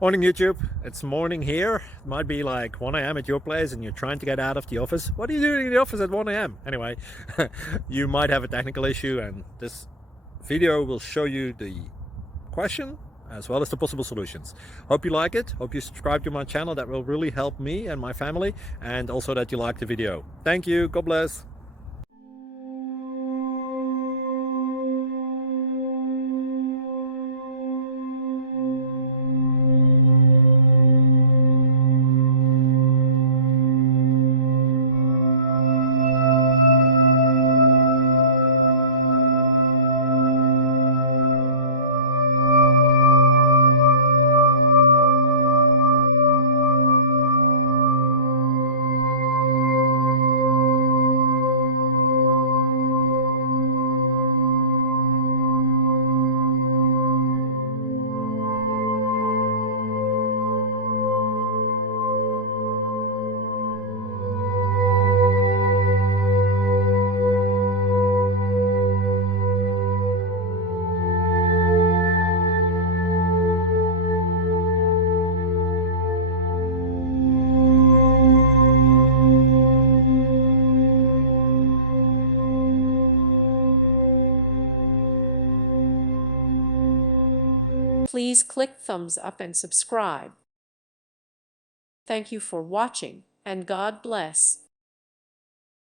Morning YouTube, it's morning here. It might be like 1 a.m. at your place and you're trying to get out of the office. What are you doing in the office at 1 a.m.? Anyway, you might have a technical issue and this video will show you the question as well as the possible solutions. Hope you like it, hope you subscribe to my channel. That will really help me and my family, and also that you like the video. Thank you, God bless. Please click thumbs up and subscribe. Thank you for watching, and God bless.